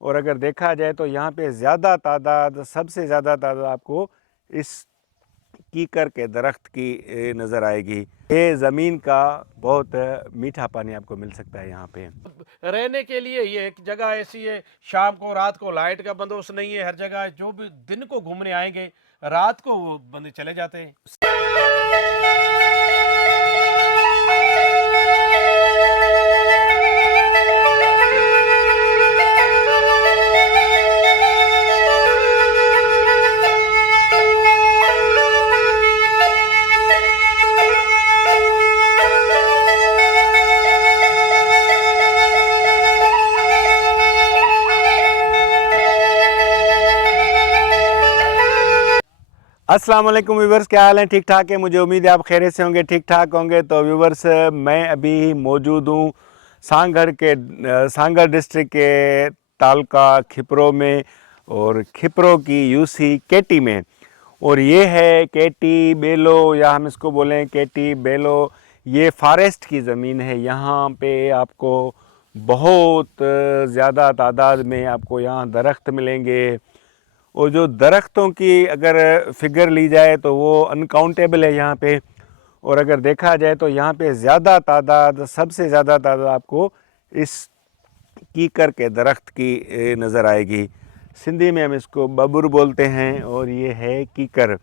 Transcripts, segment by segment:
और अगर देखा जाए तो यहाँ पे ज़्यादा तादाद, सबसे ज़्यादा तादाद आपको इस कीकर के दरख्त की नज़र आएगी। ये ज़मीन का बहुत मीठा पानी आपको मिल सकता है यहाँ पे। रहने के लिए ये एक जगह ऐसी है, शाम को रात को लाइट का बंदोबस्त नहीं है हर जगह। जो भी दिन को घूमने आएंगे, रात को वो बंदे चले जाते हैं। अस्सलाम वालेकुम व्यूवर्स, क्या हाल है? ठीक ठाक है। मुझे उम्मीद है आप खैरियत से होंगे, ठीक ठाक होंगे। तो व्यूवर्स, मैं अभी मौजूद हूँ सांगड़ डिस्ट्रिक्ट के तालका खिपरो में, और खिपरो की यूसी केटी में। और ये है केटी बेलो, या हम इसको बोलें केटी बेलो। ये फॉरेस्ट की ज़मीन है। यहाँ पे आपको बहुत ज़्यादा तादाद में आपको यहाँ दरख्त मिलेंगे। और जो दरख्तों की अगर फिगर ली जाए तो वो अनकाउंटेबल है यहाँ पे। और अगर देखा जाए तो यहाँ पे ज़्यादा तादाद, सबसे ज़्यादा तादाद आपको इस कीकर के दरख्त की नज़र आएगी। सिंधी में हम इसको बबुर बोलते हैं, और ये है कीकर।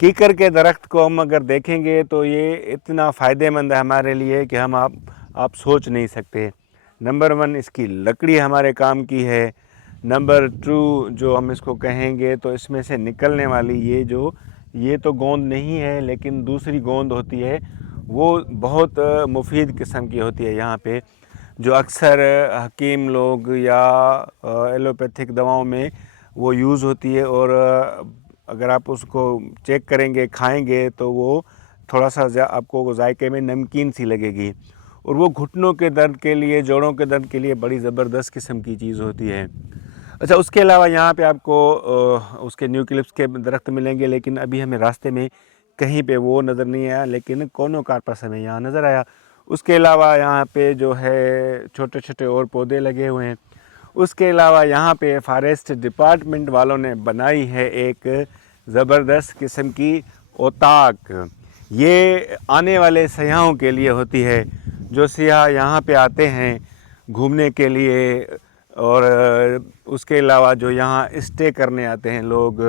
कीकर के दरख्त को हम अगर देखेंगे तो ये इतना फ़ायदेमंद है हमारे लिए कि हम आप सोच नहीं सकते। नंबर 1, इसकी लकड़ी हमारे काम की है। नंबर 2, जो हम इसको कहेंगे तो इसमें से निकलने वाली ये तो गोंद नहीं है, लेकिन दूसरी गोंद होती है, वो बहुत मुफीद किस्म की होती है यहाँ पे, जो अक्सर हकीम लोग या एलोपैथिक दवाओं में वो यूज़ होती है। और अगर आप उसको चेक करेंगे, खाएंगे, तो वो थोड़ा सा आपको जायके में नमकीन सी लगेगी। और वो घुटनों के दर्द के लिए, जोड़ों के दर्द के लिए बड़ी ज़बरदस्त किस्म की चीज़ होती है। अच्छा, उसके अलावा यहाँ पे आपको उसके न्यूक्लिप्स के दरख्त मिलेंगे, लेकिन अभी हमें रास्ते में कहीं पे वो नज़र नहीं आया, लेकिन कोनो कार्पस हमें यहाँ नज़र आया। उसके अलावा यहाँ पे जो है छोटे छोटे और पौधे लगे हुए हैं। उसके अलावा यहाँ पे फॉरेस्ट डिपार्टमेंट वालों ने बनाई है एक ज़बरदस्त किस्म की ओताक। ये आने वाले सयाहों के लिए होती है। जो सियाह यहाँ पे आते हैं घूमने के लिए, और उसके अलावा जो यहाँ स्टे करने आते हैं लोग,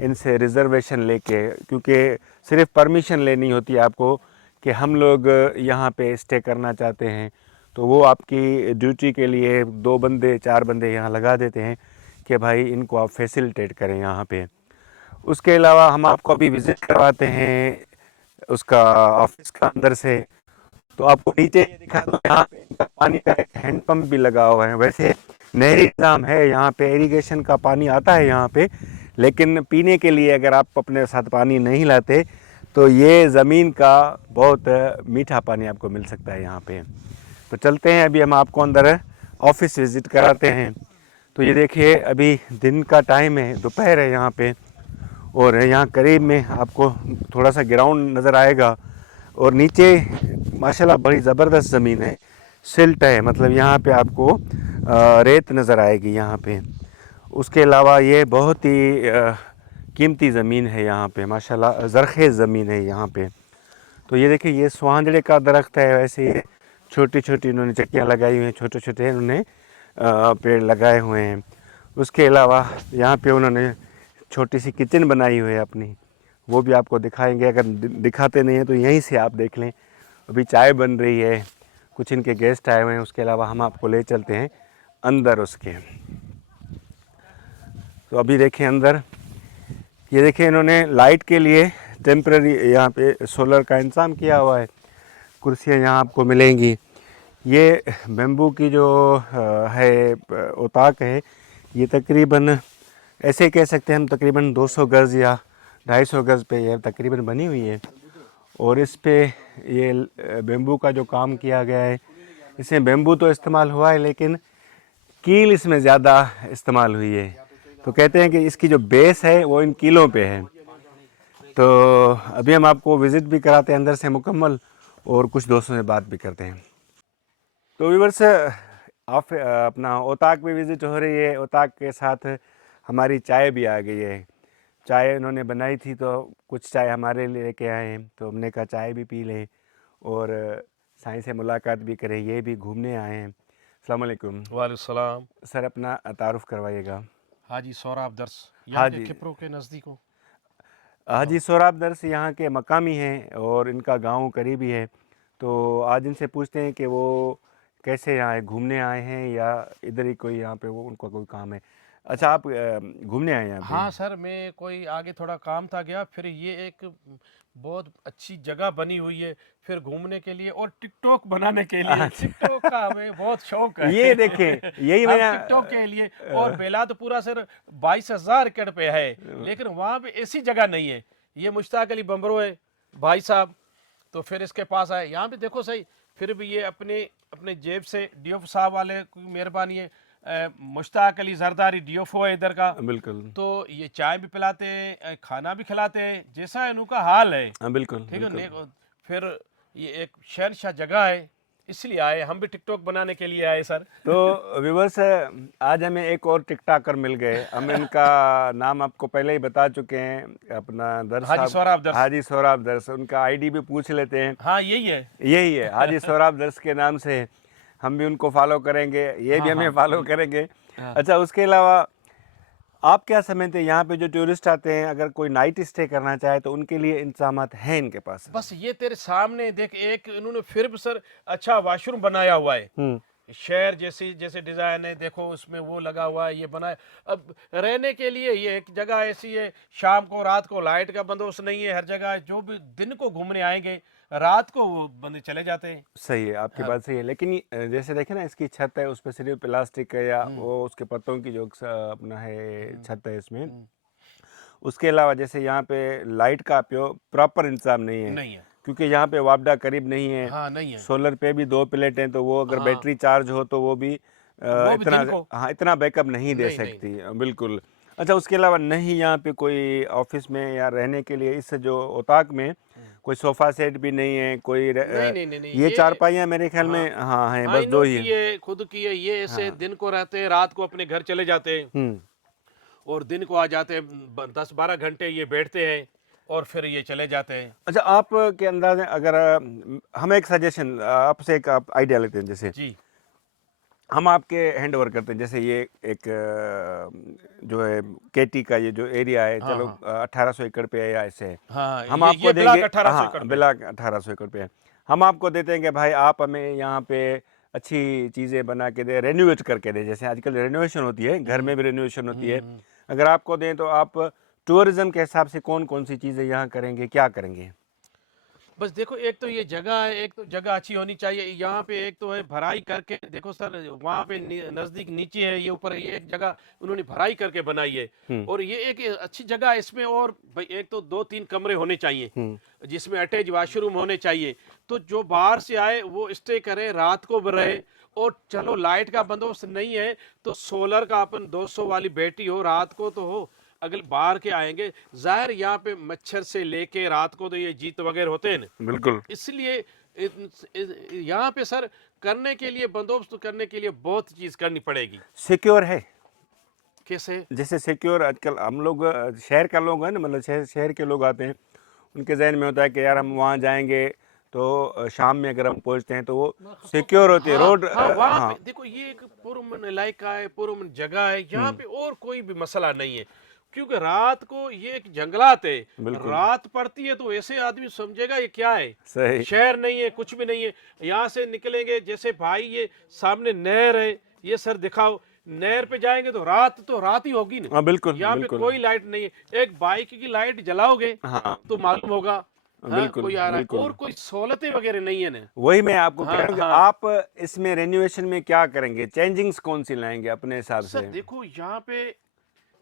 इनसे रिज़र्वेशन लेके, क्योंकि सिर्फ परमिशन लेनी होती है आपको कि हम लोग यहाँ पे स्टे करना चाहते हैं, तो वो आपकी ड्यूटी के लिए 2 बंदे 4 बंदे यहाँ लगा देते हैं कि भाई इनको आप फैसिलिटेट करें यहाँ पे। उसके अलावा हम आपको अभी विज़िट करवाते हैं उसका ऑफिस का अंदर से। तो आपको नीचे ये दिखा दो, यहाँ पे इनका पानी का एक हैंड पंप भी लगा हुआ है। वैसे नहरी निज़ाम है यहाँ पे, इरिगेशन का पानी आता है यहाँ पे, लेकिन पीने के लिए अगर आप अपने साथ पानी नहीं लाते तो ये ज़मीन का बहुत मीठा पानी आपको मिल सकता है यहाँ पे। तो चलते हैं, अभी हम आपको अंदर ऑफिस विज़िट कराते हैं। तो ये देखिए, अभी दिन का टाइम है, दोपहर है यहाँ पे, और यहाँ करीब में आपको थोड़ा सा ग्राउंड नज़र आएगा। और नीचे माशाल्लाह बड़ी ज़बरदस्त ज़मीन है, सिल्ट है, मतलब यहाँ पे आपको रेत नज़र आएगी यहाँ पे। उसके अलावा ये बहुत ही कीमती ज़मीन है यहाँ पे, माशाल्लाह ज़रख़ेज़ ज़मीन है यहाँ पे। तो ये देखिए, ये सुहांजड़े का दरख्त है। वैसे ये छोटी छोटी इन्होंने चक्कियाँ लगाई हुई हैं, छोटे छोटे इन्होंने पेड़ लगाए हुए हैं। उसके अलावा यहाँ पे उन्होंने छोटी सी किचन बनाई हुई है अपनी, वो भी आपको दिखाएंगे। अगर दिखाते नहीं हैं तो यहीं से आप देख लें। अभी चाय बन रही है, कुछ इनके गेस्ट आए हुए हैं। उसके अलावा हम आपको ले चलते हैं अंदर उसके। तो अभी देखें अंदर, ये देखें, इन्होंने लाइट के लिए टेम्पररी यहाँ पे सोलर का इंतज़ाम किया हुआ है। कुर्सियाँ यहाँ आपको मिलेंगी। ये बेम्बू की जो है उताक है, ये तकरीबन ऐसे कह सकते हैं हम, तकरीबन 200 गज़ या 250 गज़ पे ये तकरीबन बनी हुई है। और इस पे ये बेम्बू का जो काम किया गया है, इसमें बेम्बू तो इस्तेमाल हुआ है, लेकिन कील इसमें ज़्यादा इस्तेमाल हुई है। तो कहते हैं कि इसकी जो बेस है वो इन कीलों पे है। तो अभी हम आपको विज़िट भी कराते हैं अंदर से मुकम्मल, और कुछ दोस्तों से बात भी करते हैं। तो व्यूअर्स, अपना ओताक भी विज़िट हो रही है। ओताक के साथ हमारी चाय भी आ गई है। चाय उन्होंने बनाई थी तो कुछ चाय हमारे लिए लेके आए हैं, तो हमने कहा चाय भी पी लें और साईं से मुलाकात भी करें। ये भी घूमने आए हैं। अस्सलाम वालेकुम वालेकुम सलाम। सर, अपना तारुफ करवाइएगा। हाजी सोहराब दर्स यहाँ हाँ के जी, खिपरों के नज़दीक हो। हाजी सोहराब दर्स यहाँ के मकामी हैं और इनका गांव करीबी है। तो आज इनसे पूछते हैं कि वो कैसे यहाँ आए, घूमने आए हैं या इधर ही कोई यहाँ पे वो उनका कोई काम है। अच्छा, आप घूमने आए हैं यहाँ पे? हाँ सर, मैं कोई आगे थोड़ा काम था गया, फिर ये एक बहुत अच्छी जगह बनी हुई है फिर घूमने के लिए और टिकटॉक बनाने के लिए। अच्छा। टिकटॉक का हमें बहुत शौक ये है। देखें, यही हम मैंने टिकटॉक के लिए, और बेला तो पूरा सर 22,000 एकड़ पे है, लेकिन वहाँ पे ऐसी जगह नहीं है। ये मुश्ताक अली बम्बरो है भाई साहब, तो फिर इसके पास आए। यहाँ पे देखो सही, फिर भी ये अपने अपने जेब से डीओफ साहब वाले की मेहरबानी है, मुश्ताक अली जरदारी डीओफओ है इधर का, बिल्कुल। तो ये चाय भी पिलाते हैं, खाना भी खिलाते हैं, जैसा इनका हाल है। हाँ, बिल्कुल ठीक है, बिल्कुल। फिर ये एक शहनशाह जगह है, इसलिए आए। हम भी टिकटॉक बनाने के लिए आए सर। तो व्यूवर्स, आज हमें एक और टिकटॉकर मिल गए। हम इनका नाम आपको पहले ही बता चुके हैं, अपना दर्श हाजी साहब, सोहराब दर्स। हाजी सोहराब दर्स। उनका आईडी भी पूछ लेते हैं। हाँ यही है। यही है, हाजी सोहराब दर्स के नाम से हम भी उनको फॉलो करेंगे, ये भी हाँ हमें हाँ फॉलो करेंगे। हाँ। अच्छा, उसके अलावा आप क्या समझते हैं, यहाँ पे जो टूरिस्ट आते हैं अगर कोई नाइट स्टे करना चाहे तो उनके लिए इंतजामात हैं इनके पास? बस ये तेरे सामने देख, एक इन्होंने फिर भी सर अच्छा वॉशरूम बनाया हुआ है, हम्म। शहर जैसी जैसे डिजाइन है, देखो उसमें वो लगा हुआ है, ये बना है। अब रहने के लिए ये एक जगह ऐसी है, शाम को रात को लाइट का बंदोबस्त नहीं है हर जगह। जो भी दिन को घूमने आएंगे, रात को वो बंदे चले जाते हैं। सही है, आपकी हाँ। बात सही है, लेकिन जैसे देखें ना, इसकी छत है उस पर सिर्फ प्लास्टिक है या हम्म, वो उसके पत्तों की जो अपना है हम्म, छत है इसमें। हम्म, उसके अलावा जैसे यहाँ पे लाइट का प्रॉपर इंतजाम नहीं है, नहीं है। क्योंकि यहाँ पे वापडा करीब नहीं है। हाँ नहीं है। सोलर पे भी 2 प्लेट हैं, तो वो अगर हाँ, बैटरी चार्ज हो तो वो भी वो भी इतना, दिन को। हाँ, इतना बैकअप नहीं दे नहीं नहीं। सकती। बिल्कुल। अच्छा, उसके अलावा नहीं यहाँ पे कोई ऑफिस में या रहने के लिए इस जो ओताक में कोई सोफ़ा सेट भी नहीं है, कोई नहीं नहीं नहीं नहीं, ये ये चारपाइयाँ मेरे ख्याल हाँ में, हाँ, हैं, हाँ, बस दो इन्हों ही की हैं। है, खुद की है। ये ऐसे हाँ। दिन को रहते हैं, रात को अपने घर चले जाते हैं, हम्म। और दिन को आ जाते हैं। 10-12 घंटे ये बैठते हैं और फिर ये चले जाते हैं। अच्छा, आप के अंदाज में अगर हम एक सजेशन आपसे एक आप आइडिया लेते हैं, जैसे जी हम आपके हैंड ओवर करते हैं, जैसे ये एक जो है केटी का ये जो एरिया है, हाँ चलो हाँ 1800 एकड़ पे है या ऐसे है, हाँ, हम ये आपको ब्लॉक देंगे। 1800 एकड़ हाँ, पे। बिला 1800 एकड़ पे है। हम आपको देते हैं कि भाई आप हमें यहाँ पे अच्छी चीज़ें बना के दे, रेनोवेट करके दे, जैसे आजकल रेनोवेशन होती है, घर में भी रेनोवेशन होती है। हम्म। अगर आपको दें तो आप टूरिज़्म के हिसाब से कौन कौन सी चीज़ें यहाँ करेंगे, क्या करेंगे? बस देखो, एक तो ये जगह है, एक तो जगह अच्छी होनी चाहिए यहाँ पे। एक तो है भराई करके, देखो सर वहाँ पे नजदीक नीचे है, ये ऊपर है, ये एक जगह उन्होंने भराई करके बनाई है। हम्म। और ये एक अच्छी जगह है इसमें। और भाई एक तो 2-3 कमरे होने चाहिए, हम्म। जिसमें अटैच वॉशरूम होने चाहिए, तो जो बाहर से आए वो स्टे करे, रात को भी रहे। और चलो लाइट का बंदोबस्त नहीं है तो सोलर का अपन 200 वाली बैटरी हो, रात को तो हो। अगर बाहर के आएंगे, जाहिर यहाँ पे मच्छर से लेके रात को तो ये जीत वगैरह होते हैं ना, बिल्कुल। इसलिए यहाँ पे सर करने के लिए, बंदोबस्त करने के लिए बहुत चीज करनी पड़ेगी। सिक्योर है? कैसे? जैसे सिक्योर आजकल हम लोग शहर का लोग हैं ना, मतलब शहर शहर के लोग आते हैं, उनके जहन में होता है कि यार हम वहाँ जाएंगे तो शाम में अगर हम पहुँचते हैं तो वो सिक्योर होती है हाँ रोड। हाँ, वहाँ हाँ। पे देखो, ये एक पुरअमन इलाका है, पुरअमन जगह है, यहाँ पे और कोई भी मसला नहीं है। क्योंकि रात को ये एक जंगलात है, बिल्कुल। रात पड़ती है तो ऐसे आदमी समझेगा ये क्या है, सही। शहर नहीं है, कुछ भी नहीं है। यहाँ से निकलेंगे, जैसे भाई ये सामने नहर है, ये सर दिखाओ, नहर पे जाएंगे तो रात ही होगी ना। हाँ, बिल्कुल यहाँ पे बिल्कुल। कोई लाइट नहीं है। एक बाइक की लाइट जलाओगे हाँ, तो मालूम होगा हाँ बिल्कुल कोई आ रहा है, बिल्कुल। और कोई सहूलतें वगैरह नहीं है ना। वही मैं आपको कह हाँ रहा हूँ कि हाँ आप इसमें रेन्यूएशन में क्या करेंगे, चेंजिंग्स कौन सी लाएंगे अपने हिसाब सर, से? देखो यहाँ पे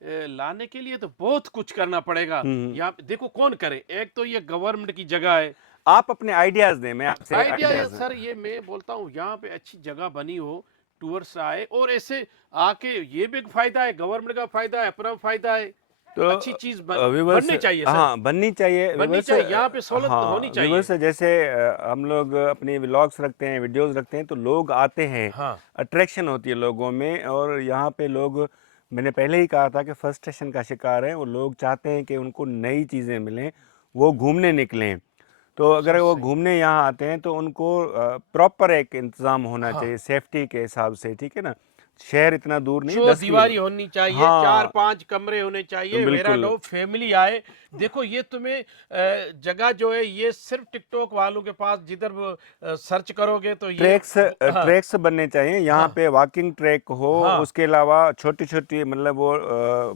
लाने के लिए तो बहुत कुछ करना पड़ेगा। हम्म। यहाँ पे देखो कौन करे, एक तो ये गवर्नमेंट की जगह है। आप अपने आइडियाज दें, मैं आपसे आइडिया आइडियाज। सर ये मैं बोलता हूँ, यहाँ पे अच्छी जगह बनी हो, टूरिस्ट आए और ऐसे आके, ये भी एक फायदा है, गवर्नमेंट का फायदा है, अपना फायदा है। तो अच्छी चीज व्यूवर्स, बननी चाहिए सर, हाँ बननी चाहिए बननी व्यूवर्स। चाहिए, यहाँ पे सहूलत हाँ होनी चाहिए। व्यूवर्स, जैसे हम लोग अपने व्लॉग्स रखते हैं, वीडियोस रखते हैं, तो लोग आते हैं, हाँ अट्रैक्शन होती है लोगों में। और यहाँ पे लोग, मैंने पहले ही कहा था कि फ्रस्ट्रेशन का शिकार है, वो लोग चाहते हैं कि उनको नई चीज़ें मिलें, वो घूमने निकलें। तो अगर सर वो सही। घूमने यहाँ आते हैं तो उनको प्रॉपर एक इंतज़ाम होना हाँ, चाहिए सेफ्टी के हिसाब से, ठीक है ना। शहर इतना दूर नहीं, 10 किलोमीटर। दीवारी होनी चाहिए, हाँ 4-5 कमरे होने चाहिए, वेरा बिल्कुल। लो फैमिली आए। देखो ये तुम्हें जगह जो है ये सिर्फ टिकटॉक वालों के पास, जिधर वो सर्च करोगे तो ये हाँ ट्रैक्स बनने चाहिए यहाँ हाँ पे, वॉकिंग ट्रैक हो। हाँ उसके अलावा छोटी छोटी मतलब वो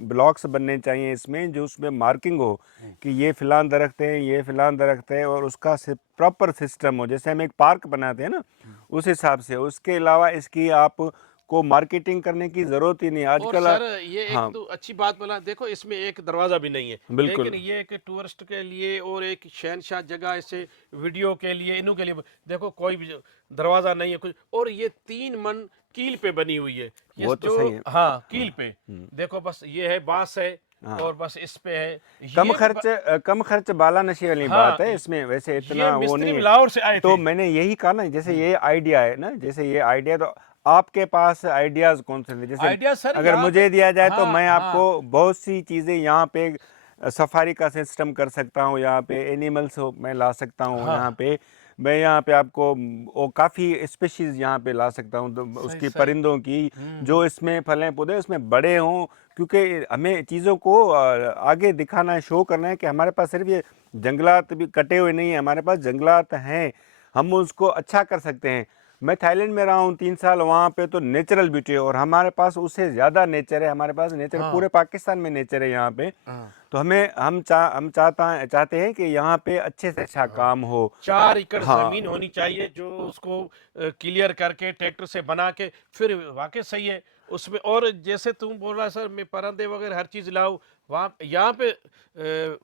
ब्लॉक्स बनने चाहिए इसमें, जो उसमें मार्किंग हो कि ये फिलान दरख्त है, ये फिलान दरख्त है, और उसका प्रॉपर सिस्टम हो, जैसे हम एक पार्क बनाते हैं ना, उस हिसाब से। उसके अलावा इसकी आप को मार्केटिंग करने की ज़रूरत ही नहीं और आजकल। सर ये एक हाँ तो अच्छी बात बोला, देखो इसमें एक दरवाजा भी नहीं है, बिल्कुल। लेकिन ये एक टूरिस्ट के लिए और एक शहनशाह जगह, ऐसे वीडियो के लिए, इन्हों के लिए देखो कोई भी दरवाजा नहीं है कुछ। और ये 3 मन कील पे बनी हुई है, ये वो तो जो सही है। हाँ कील पे देखो, बस ये है बांस है, हाँ और बस इस पे है कम ये खर्च, कम खर्च बाला नशे वाली हाँ बात है इसमें, वैसे ये इतना वो मिस्त्री नहीं है। लाहौर से आए तो थे। मैंने यही कहा ना, जैसे ये आइडिया है ना, जैसे ये आइडिया, तो आपके पास आइडियाज कौन से थे? जैसे आइडिया सर अगर यहाँ पे मुझे दिया जाए तो हाँ मैं हाँ आपको बहुत सी चीज़ें यहाँ पे सफारी का सिस्टम कर सकता हूँ, यहाँ पे एनिमल्स मैं ला सकता हूँ, हाँ यहाँ पे मैं यहाँ पे आपको वो काफ़ी स्पीशीज़ यहाँ पे ला सकता हूँ, तो सही उसकी सही। परिंदों की, जो इसमें फलें पौधे उसमें बड़े हों। क्योंकि हमें चीज़ों को आगे दिखाना है, शो करना है कि हमारे पास सिर्फ ये जंगलात भी कटे हुए नहीं हैं, हमारे पास जंगलात हैं, हम उसको अच्छा कर सकते हैं। मैं थाईलैंड में रहा हूँ 3 साल, वहाँ पे तो नेचुरल ब्यूटी है, और हमारे पास उससे ज़्यादा नेचर है, हमारे पास नेचर हाँ पूरे पाकिस्तान में नेचर है यहाँ पे। हाँ तो हम चाहते हैं कि यहाँ पे अच्छे से अच्छा हाँ। काम हो। 4 एकड़ हाँ जमीन होनी चाहिए, जो उसको क्लियर करके ट्रैक्टर से बना के फिर वाकई सही है उसमें। और जैसे तुम बोल रहा सर, मैं परंदे वगैरह हर चीज लाऊं, वहाँ यहाँ पे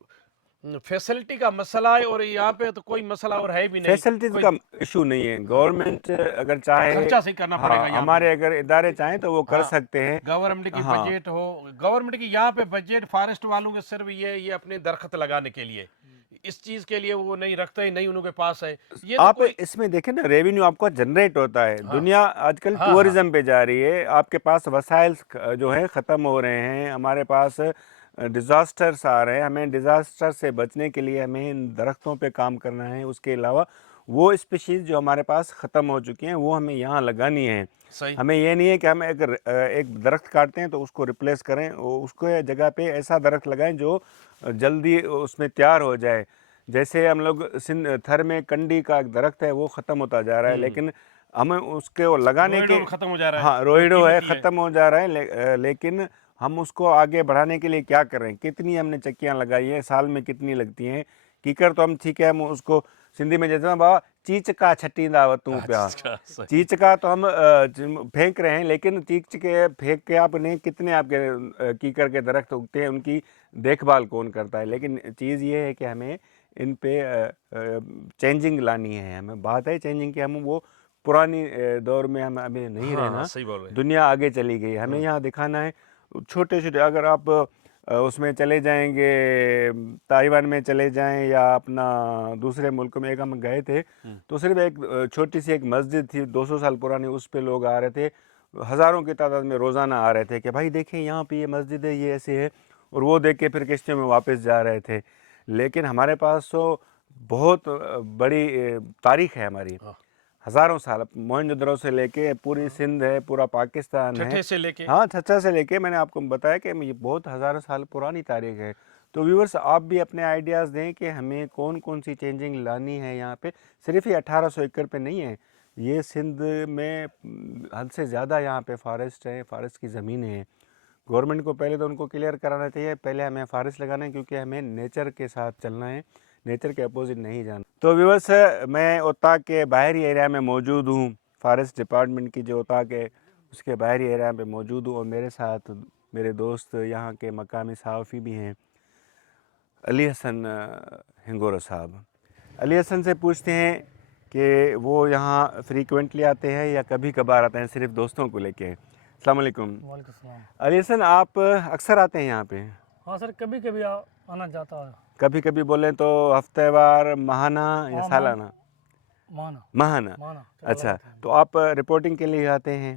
फैसिलिटी का मसला है, और यहाँ पे तो कोई मसला और है भी नहीं फैसिलिटीज़ कोई। का इशू नहीं है, हाँ गवर्नमेंट अगर चाहे, खर्चा सही करना पड़ेगा हाँ यहाँ पे। हमारे अगर इदारे चाहें तो वो कर हाँ सकते हैं। गवर्नमेंट की हाँ बजट हो, गवर्नमेंट की यहाँ पे बजट फॉरेस्ट वालों के सिर्फ ये अपने दरख्त लगाने के लिए, इस चीज के लिए वो नहीं रखते ही नहीं, उनके पास है ये तो आप कोई। इसमें देखें ना, रेवेन्यू आपका जनरेट होता है, हाँ दुनिया आजकल हाँ हाँ टूरिज्म पे जा रही है, आपके पास वसाइल जो है ख़त्म हो रहे हैं, हमारे पास डिज़ास्टर्स आ रहे हैं, हमें डिज़ास्टर से बचने के लिए हमें इन दरख्तों पे काम करना है। उसके अलावा वो स्पीशीज़ जो हमारे पास ख़त्म हो चुकी हैं वो हमें यहाँ लगानी है। सही। हमें ये नहीं है कि हम एक दरख्त काटते हैं तो उसको रिप्लेस करें, उसको जगह पे ऐसा दरख्त लगाएं जो जल्दी उसमें तैयार हो जाए। जैसे हम लोग सिंध थर में कंडी का एक दरख्त है, वो ख़त्म होता जा रहा है, लेकिन हमें उसके वो लगाने के, रोइडो खत्म हो जा रहा है, हाँ जो रोइडो है, कीमती है। ख़त्म हो जा रहा है, लेकिन हम उसको आगे बढ़ाने के लिए क्या करें? कितनी हमने चक्कियाँ लगाई हैं, साल में कितनी लगती हैं? कीकर तो हम ठीक है, हम उसको सिंधी में जैसे बाबा चीचका छटींदा वतूं प्या, अच्छा सही। चीचका तो हम फेंक रहे हैं, लेकिन चीच के फेंक के आपने कितने आपके कीकर के दरख्त उगते हैं, उनकी देखभाल कौन करता है? लेकिन चीज़ ये है कि हमें इन पे चेंजिंग लानी है। हमें बात है चेंजिंग की, हम वो पुरानी दौर में हम अभी नहीं हाँ हाँ रहना। सही बोल रहे दुनिया आगे चली गई, हमें यहाँ दिखाना है। छोटे छोटे अगर आप उसमें चले जाएंगे, ताइवान में चले जाएं या अपना दूसरे मुल्क में, एक हम गए थे तो सिर्फ एक छोटी सी एक मस्जिद थी 200 साल पुरानी, उस पे लोग आ रहे थे, हज़ारों की तादाद में रोज़ाना आ रहे थे कि भाई देखें यहाँ पे ये मस्जिद है, ये ऐसे है, और वो देख के फिर किश्तियों में वापस जा रहे थे। लेकिन हमारे पास तो बहुत बड़ी तारीख है हमारी, हाँ। हज़ारों साल, मोहनजोदड़ो से लेके पूरी सिंध है, पूरा पाकिस्तान है। ठठे से लेके। हाँ छच्छा से लेके, मैंने आपको बताया कि ये बहुत हज़ारों साल पुरानी तारीख है। तो व्यूवर्स आप भी अपने आइडियाज़ दें कि हमें कौन कौन सी चेंजिंग लानी है यहाँ पे। सिर्फ ये 1800 एकड़ पे नहीं है, ये सिंध में हद से ज़्यादा यहाँ पे फॉरेस्ट है, फॉरेस्ट की ज़मीनें हैं। गवर्नमेंट को पहले तो उनको क्लियर कराना चाहिए, पहले हमें फॉरेस्ट लगाना है, क्योंकि हमें नेचर के साथ चलना है, नेचर के अपोजिट नहीं जाना। तो व्यूवर्स मैं ओता के बाहरी एरिया में मौजूद हूँ, फॉरेस्ट डिपार्टमेंट की जो ओता के उसके बाहरी एरिया में मौजूद हूँ, और मेरे साथ मेरे दोस्त यहाँ के मकामी सहाफ़ी भी हैं, अली हसन हिंगोरा साहब। अली हसन से पूछते हैं कि वो यहाँ फ्रीक्वेंटली आते हैं या कभी कभार आते हैं सिर्फ दोस्तों को लेके। अस्सलाम वालेकुम। वालेकुम सलाम। अली हसन, आप अक्सर आते हैं यहाँ पे? हाँ सर, कभी कभी आना जाता है। कभी कभी बोलें तो हफ्तेवार, माहाना या हाँ, सालाना? माना माहाना। माना चक्कर अच्छा, लगाते हैं। तो आप रिपोर्टिंग के लिए आते हैं?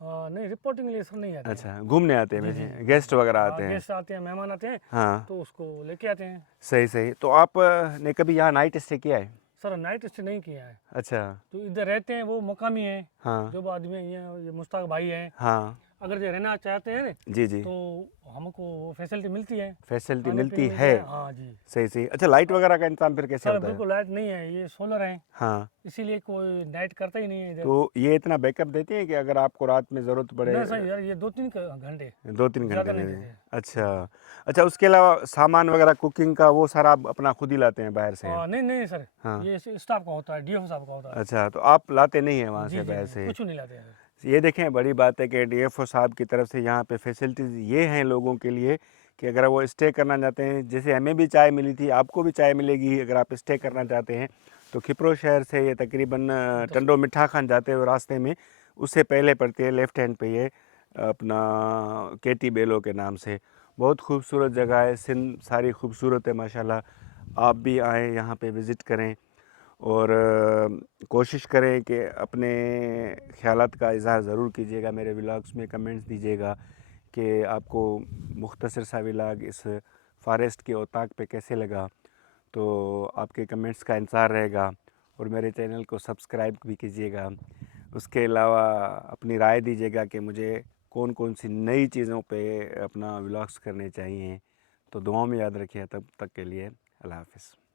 नहीं, रिपोर्टिंग के लिए सर नहीं आते हैं। अच्छा, घूमने आते हैं जी, वैसे, जी, गेस्ट वगैरह हाँ, आते हैं? गेस्ट आते हैं, मेहमान आते हैं, हाँ, तो उसको लेके आते हैं। सही सही। तो आप ने कभी यहाँ नाइट स्टे किया है? सर नाइट स्टे नहीं किया है, अच्छा, तो इधर रहते हैं वो मुकामी हैं, हाँ जो आदमी ये मुश्ताक भाई हैं, हाँ, अगर जो रहना चाहते हैं जी जी, तो हमको वो फैसिलिटी मिलती है, फैसिलिटी खाने मिलती पीने मिलता है। है। हाँ जी सही सही। अच्छा, लाइट वगैरह का इंतजाम फिर कैसे सर, होता है? बिल्कुल लाइट नहीं है, ये सोलर है, हाँ, इसीलिए कोई नाइट करता ही नहीं है इधर। तो ये इतना बैकअप देते हैं कि अगर आपको रात में ज़रूरत पड़े? नहीं सर यार, ये 2-3 घंटे, 2-3 घंटे ज़्यादा दे नहीं दें? देते। अच्छा अच्छा, उसके अलावा सामान वगैरह कुकिंग का वो सारा आप अपना खुद ही लाते हैं बाहर से? नहीं नहीं सर, हाँ, ये स्टाफ का होता है, डीएफ साहब का होता है। अच्छा, तो आप लाते नहीं हैं वहाँ जी से जी बाहर नहीं, से? कुछ नहीं लाते हैं सर। ये देखें, बड़ी बात है कि डीएफओ साहब की तरफ से यहाँ पे फैसिलिटीज़ ये हैं लोगों के लिए कि अगर वो स्टे करना चाहते हैं, जैसे हमें भी चाय मिली थी, आपको भी चाय मिलेगी अगर आप स्टे करना चाहते हैं। तो खिपरो शहर से ये तकरीबन टंडो मिठा खान जाते हुए रास्ते में उससे पहले पड़ती है लेफ़्ट हैंड पे ये अपना केटी बेलो के नाम से। बहुत खूबसूरत जगह है, सिंध सारी खूबसूरत है माशाल्लाह। आप भी आएँ यहाँ पे विज़िट करें और कोशिश करें कि अपने ख़यालात का इज़हार ज़रूर कीजिएगा, मेरे व्लॉग्स में कमेंट्स दीजिएगा कि आपको मुख्तसर सा व्लॉग इस फॉरेस्ट के औताक पे कैसे लगा। तो आपके कमेंट्स का इंतज़ार रहेगा और मेरे चैनल को सब्सक्राइब भी कीजिएगा। उसके अलावा अपनी राय दीजिएगा कि मुझे कौन कौन सी नई चीज़ों पे अपना व्लॉग्स करने चाहिए। तो दुआओं में याद रखिए, तब तक के लिए अल्लाह हाफ़िज़।